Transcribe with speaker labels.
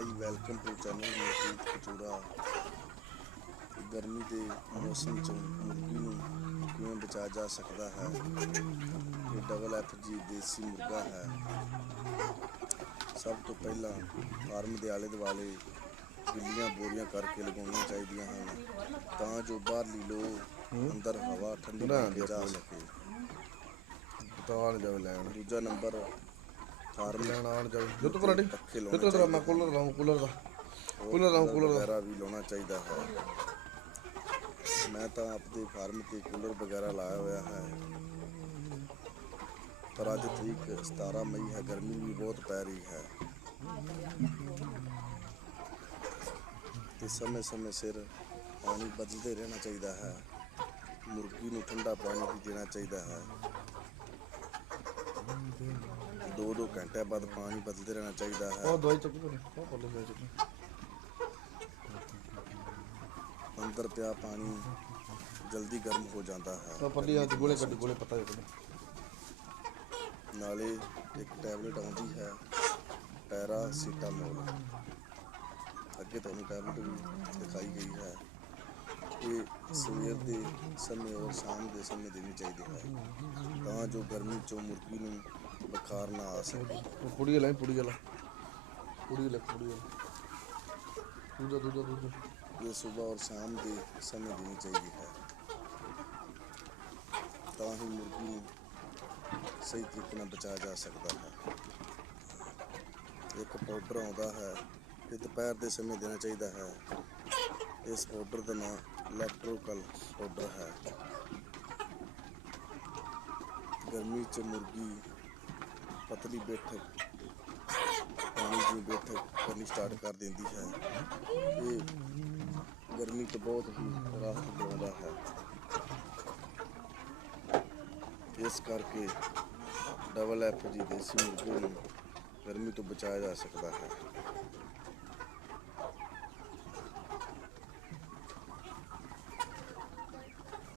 Speaker 1: High welcome to channel ਮੋਟੀਤ ਕਚੂਰਾ ਗਰਮੀ ਦੇ ਮੌਸਮ ਚ ਮੁਰਗੀ ਨੂੰ ਕਿਵੇਂ ਬਚਾਇਆ ਜਾ ਸਕਦਾ ਹੈ? ਇਹ ਡਬਲ ਐਫ ਜੀ ਦੇਸੀ ਮੁਰਗਾ ਹੈ। ਸਭ ਤੋਂ ਪਹਿਲਾਂ ਫਾਰਮ ਦੇ ਆਲੇ ਦੁਆਲੇ ਗਿੱਲੀਆਂ ਬੋਰੀਆਂ ਕਰਕੇ ਲਗਾਉਣੀਆਂ ਚਾਹੀਦੀਆਂ ਹਨ ਤਾਂ ਜੋ ਬਾਹਰਲੀ ਲੋ ਅੰਦਰ ਹਵਾ ਠੰਡੀ ਕੇ ਜਾ ਸਕੇ।
Speaker 2: ਲੈਣ।
Speaker 1: ਦੂਜਾ ਨੰਬਰ ਫਾਰਮ
Speaker 2: ਲੈਣ ਆਣ ਜਾਵੇ ਜੁੱਤ ਪਰਾਂਡੀ
Speaker 1: ਪੱਖੇ ਲਾਉਣੇ
Speaker 2: ਜੁੱਤ ਤੇਰਾ ਮੈਂ ਕੂਲਰ ਲਾਉਂ ਕੂਲਰ ਦਾ। ਕੂਲਰ ਲਾਉਂ ਕੂਲਰ ਦਾ।
Speaker 1: ਵਗੈਰਾ ਵੀ ਲਾਉਣਾ ਚਾਹੀਦਾ ਹੈ। ਮੈਂ ਤਾਂ ਆਪਦੇ ਫਾਰਮ ਤੇ ਕੂਲਰ ਵਗੈਰਾ ਲਾਇਆ ਹੋਇਆ ਹੈ। ਪਰ ਅੱਜ ਤਰੀਕ 17 ਮਈ ਹੈ ਗਰਮੀ ਵੀ ਬਹੁਤ ਪੈ ਰਹੀ ਹੈ। ਤੇ ਸਮੇਂ ਸਮੇਂ ਸਿਰ ਪਾਣੀ ਬਦਲਦੇ ਰਹਿਣਾ ਚਾਹੀਦਾ ਹੈ। ਮੁਰਗੀ ਨੂੰ ਠੰਡਾ ਪਾਣੀ ਵੀ ਦੇਣਾ ਚਾਹੀਦਾ ਹੈ। ਦੋ ਦੋ ਘੰਟੇ ਬਾਅਦ ਪਾਣੀ ਬਦਲਦੇ ਰਹਿਣਾ ਚਾਹੀਦਾ ਹੈ।
Speaker 2: ਉਹ ਦਵਾਈ ਚੱਕੀ ਕੋਲ ਉਹ ਕੋਲ ਦਵਾਈ ਚੱਕੀ।
Speaker 1: ਅੰਦਰ ਪਿਆ ਪਾਣੀ ਜਲਦੀ ਗਰਮ ਹੋ ਜਾਂਦਾ ਹੈ।
Speaker 2: ਉਹ ਪੱਲੀ ਆ ਗੋਲੇ ਕੱਢ ਗੋਲੇ ਪਤਾ ਦੇ ਕੋਲ
Speaker 1: ਨਾਲੇ ਇੱਕ ਟੈਬਲੇਟ ਆਉਂਦੀ ਹੈ ਪੈਰਾਸੀਟਾਮੋਲ। ਅੱਗੇ ਤੁਹਾਨੂੰ ਟੈਬਲੇਟ ਵੀ ਦਿਖਾਈ ਗਈ ਹੈ। ਇਹ ਸਵੇਰ ਦੇ ਸਮੇਂ ਔਰ ਸ਼ਾਮ ਦੇ ਸਮੇਂ ਦੇਣੀ ਚਾਹੀਦੀ ਹੈ। ਤਾਂ ਜੋ ਗਰਮੀ ਚੋਂ ਮੁਰਗੀ ਨੂੰ ਬੁਖਾਰ ਨਾ ਆ ਸਕੇ
Speaker 2: ਉਹ ਕੁੜੀ ਲੈ ਕੁੜੀ ਵਾਲਾ ਕੁੜੀ ਲੈ ਕੁੜੀ ਵਾਲਾ ਦੂਜਾ ਦੂਜਾ ਦੂਜਾ
Speaker 1: ਇਹ ਸਵੇਰ ਔਰ ਸ਼ਾਮ ਦੇ ਸਮੇਂ ਦੇਣੀ ਚਾਹੀਦੀ ਹੈ ਤਾਂ ਹੀ ਮੁਰਗੀ ਨੂੰ ਸਹੀ ਤਰੀਕੇ ਨਾਲ ਬਚਾਇਆ ਜਾ ਸਕਦਾ ਹੈ ਇੱਕ ਪਾਊਡਰ ਆਉਂਦਾ ਹੈ ਇਹ ਦੁਪਹਿਰ ਦੇ ਸਮੇਂ ਦੇਣਾ ਚਾਹੀਦਾ ਹੈ ਇਸ ਪਾਊਡਰ ਦਾ ਨਾਮ ਇਲੈਕਟ੍ਰੋਕਲ ਪਾਊਡਰ ਹੈ ਗਰਮੀ 'ਚ ਮੁਰਗੀ ਪਤਲੀ ਬੈਠਕ ਪਾਣੀ ਦੀ ਬੈਠਕ ਕਰਨੀ ਸਟਾਰਟ ਕਰ ਦਿੰਦੀ ਹੈ। ਇਹ ਗਰਮੀ ਤੋਂ ਬਹੁਤ ਹੀ ਰਾਹਤ ਦਿਵਾਉਂਦਾ ਹੈ। ਇਸ ਕਰਕੇ ਡਬਲ ਐਫ ਜੀ ਦੇਸੀ ਮੁਰਗੇ ਨੂੰ ਗਰਮੀ ਤੋਂ ਬਚਾਇਆ ਜਾ ਸਕਦਾ ਹੈ।